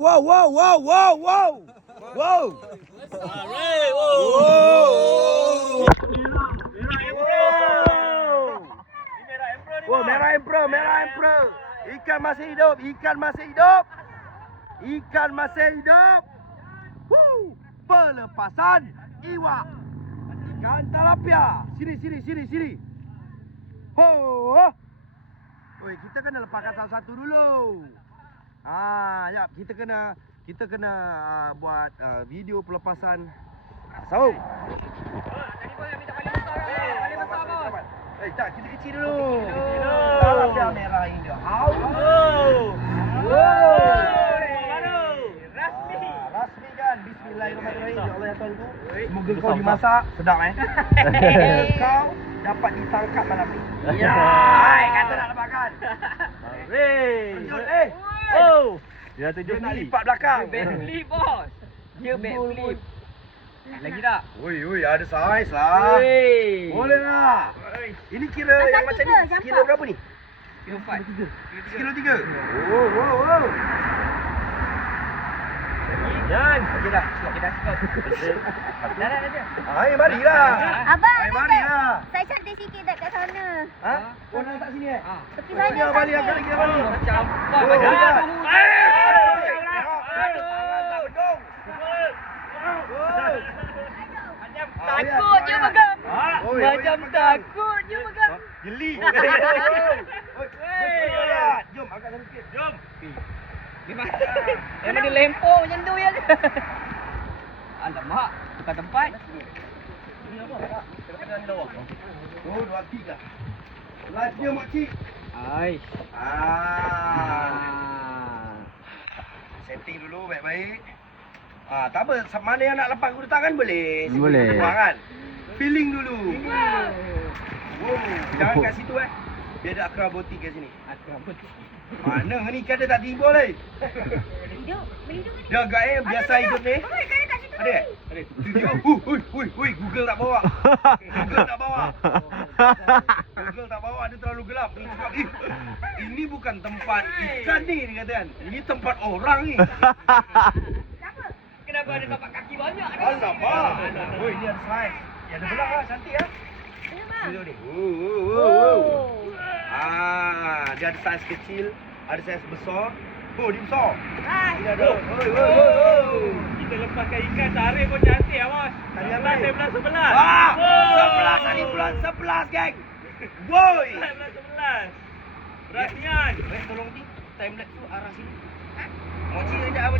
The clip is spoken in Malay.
Wow, wow, wow, wow, wow. Wow. Oh, merah emperor, merah emperor. Ikan masih hidup, ikan masih hidup. Ikan masih hidup. Woo! Pelepasan iwak. Ikan tilapia. Sini, sini, sini, sini. Ho! Oi, kita kena lepaskan satu-satu dulu. Ya, kita kena buat video pelepasan saung. Tadi pun minta paling besar kan? Paling besar bos. Tak, kita kecil dulu. Tilapia merah ini. Rasmi kan. Bismillahirrahmanirrahim. Ya Allah ya Tuhanku. Semoga kau dimasak sedap kau dapat ditangkap malam ni. Ya. Hai, kata nak lepaskan. Tunjuk Dia tunjuk Dia nak lipat belakang. Backflip bos. Dia backflip. Lagi tak? Oi, ada saiz lah. Boleh lah. Ini kira yang macam ni. Kilo berapa ni? Kilo 4. Kilo 3. Oh. Jan. Okey dah. Okey dah. Dah aja. Hai, marilah. Abang, Hai, marilah. saya cantik sikit dekat sana. Ha? Kau nak tak sini Tepi Oh, sana dia balik cantik. lagi balik. Macam Oh, apa? ya. Takut je pegang. Oi, Macam takut je pegang. Geli. Jom, agak sana sikit. Jom. Memang dia lempar macam tu ya. Alamak, tukar tempat. Oh, 2 tiga. Laju makcik. Aish. Setting dulu baik-baik. Tak apa, mana yang nak lepas kuda tangan boleh. Boleh. Kan? Feeling dulu. Wow, jangan kat situ Biar ada akraboti kat sini. Mana ni ikan dia tak timbul Hidup, hidup ni. Dia agak biasa hidup ni. Abang, kan kat situ Ada tadi. Ada. Hui, Google tak bawa. Google tak bawa. Google tak bawa, dia terlalu gelap. Dia cakap, ini bukan tempat ikan ni, dia kata kan. Ini tempat orang ni. Kenapa ada tapak kaki banyak ni? Alamak. Oi, ni ada saiz. Ya, ada belah lah, cantik Ya, bang. Tengok ni. Dia ada saiz kecil, ada saiz besar. Dia besar. Ini ada. Kita lepaskan ikan, tarik pun cantik lah bos. Tadi apa ni? 11. 11 tadi bulan 11, geng. Woi. 11. Berat nian. Tolong ni, time lapse tu arah sini. Mochi sekejap apa?